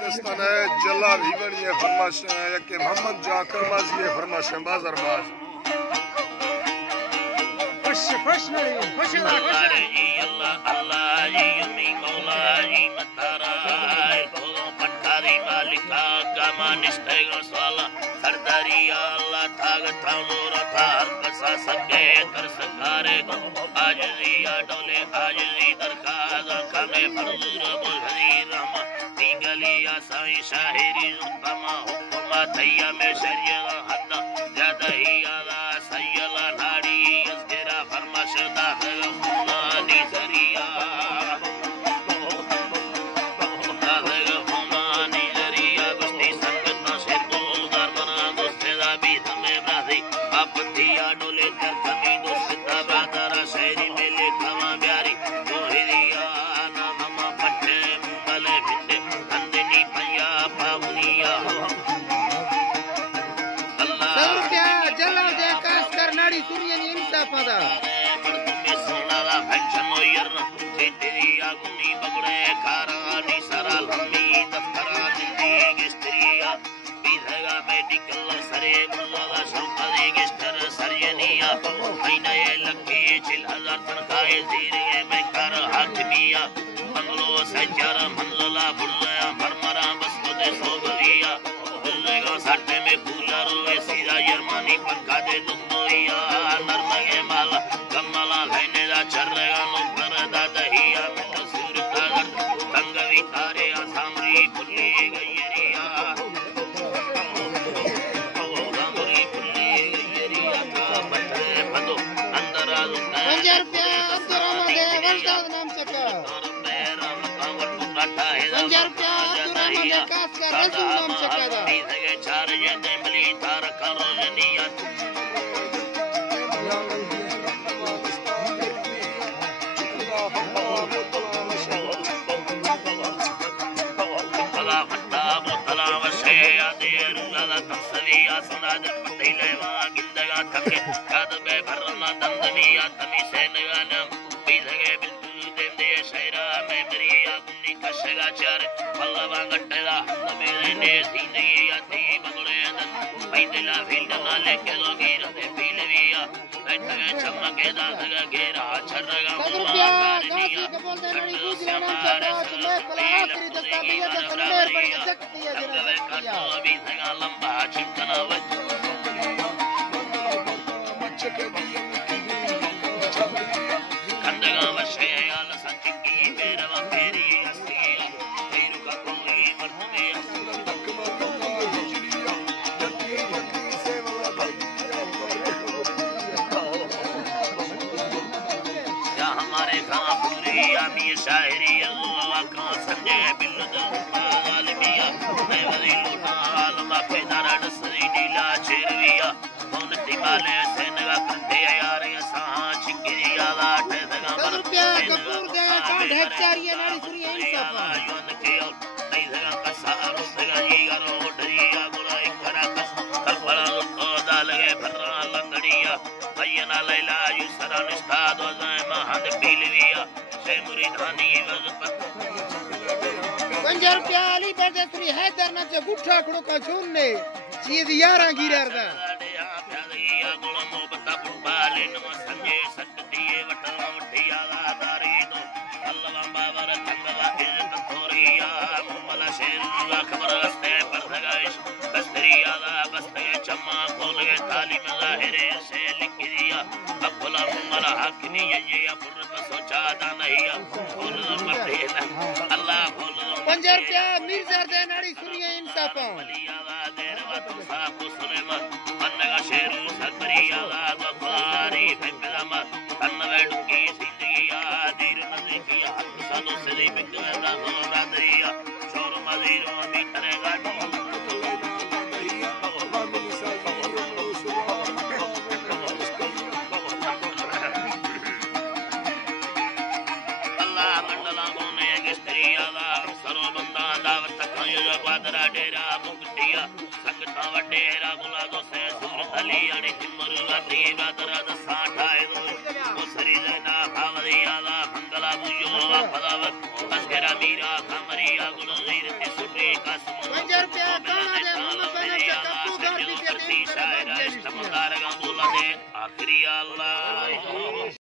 दस्तान है जला भी बनी है फरमाश है कि मोहम्मद जा करमाजी है फरमाश है बाजार बाज खुश खुश अल्लाह जी अल्लाह अल्लाह जी यमी मौला जी मतारा को पठारी मालिका का मानिस्तेगो साला सरदारी अल्लाह थाग थानूर थार कसा सके कर सकारे को आजजी डोले आजजी दरखास्त कमे फरजूर बुलहरी रहमा गलिया साईं शाहिरी तमा हुक्मा तैया में शरीयत हद ज्यादा ही आला सैयला नाड़ी इसकेरा फरमाशदा फुलानी जरिया फुलानी जरिया बस्ती संगत से गोलदार बना दोस्तेदा भी हमें ब्राजी आप दिया डोले कर कमी दोस्ता बादरा शहरी में ले खवा प्यारी गोहिरिया ना ममा पट्टे मुंगले भिटे साटे में कूलर सीधा यरमानी पंखा दे दुनिया नरमगे माला कमला लेने दा चरेगा नौकर दा दहिया में सूर तागर तंग वितारे सामरी पुली गयरिया सामरी पुली गयरिया का बंदे बंदो अंदर आ 50 रुपया अब्दुर्रहमान दे वंशदाद नाम चका राम का वट काटा है 50 रुपया अब्दुर्रहमान दे कास का रसूल नाम चका दा चार ये देमली तार करोनिया बला फटा बोतला वशे यादेर उला तसविया सुनाद पतिलेवा गिंदगा थके याद बे भरना दंदनिया तमी से नगाना बीधगे बिल्कुल देंदे शहरा में मरिया गुनी कशगा चार पल्लवा गट्टेला मेरे ने जिंदगी आती बगड़े दन पैदला फिल्डना लेके लोगी रते पीलविया बैठे चमके दासगा घेरा छरगा मुआ करनिया चंदो श्यामारे आखिरी दस्तावेज के सनमेर पर इज्जत किया जरा का अभी सगा लंबा चिंतना वच कंदगा वशे आल संचिकी मेरवा फेरी आमी शायरी अल्लाह का संजय बिल्लुल आलमिया मैं वली लूटा आलमा पेदारा दसरी नीला चेरविया कौन दिमाले सेनगा कंधे यार यसा चिकिरिया लाट दगा पर कपूर दे कांड हेचारिया नारी सुरिया इंसाफा योन के नहीं दगा कसार दगा ये गरो डरिया गुरा इकरा कस कलपड़ा तो दालगे भरा लंगड़िया भैया लैला युसरा निस्ताद वजामा हद पीलविया मुरीदानी वजपत 50 रुपया अली बरदसरी हैदर न च गुठा खड़ो का छूने चीज यारा गिररदा या गोला मोहब्बत बुबाले न संजे सकदिए वटा वठिया दारी दो अल्लाह बाबर तंगला इज्जत थोरिया मुमला शेर जुआ खबर रस्ते पर धगाइश कस्तरिया दा बस्ते चम्मा खोल के तालीम ज़ाहिर से लिख दिया अब्दुल्ला मुमला हकनी ये फुरत सोचा दा नहीं बोल मते अल्लाह बोल 50 रुपया मिर्जा दे नाड़ी सुरिया इंसाफा वलिया देर वत साफ सुलेमा मनगा शेर सकरिया दा बारी बेबलमा अन्नवेड की सिंदिया दीर नजकिया सदो सदी बिगदा रादरिया शोर मजीरो मी करेगा वादरा डेरा मुक्तिया संगता वडेरा गुला दो से सूरत अली अने तिमरु अती वादरा द साठाए दो सरी जना भावरिया दा मंगला बुयो पदावत बसरा मीरा खमरिया गुल वीर ते सुटे का शायर इस्तमदार का बोला दे आखिरी अल्लाह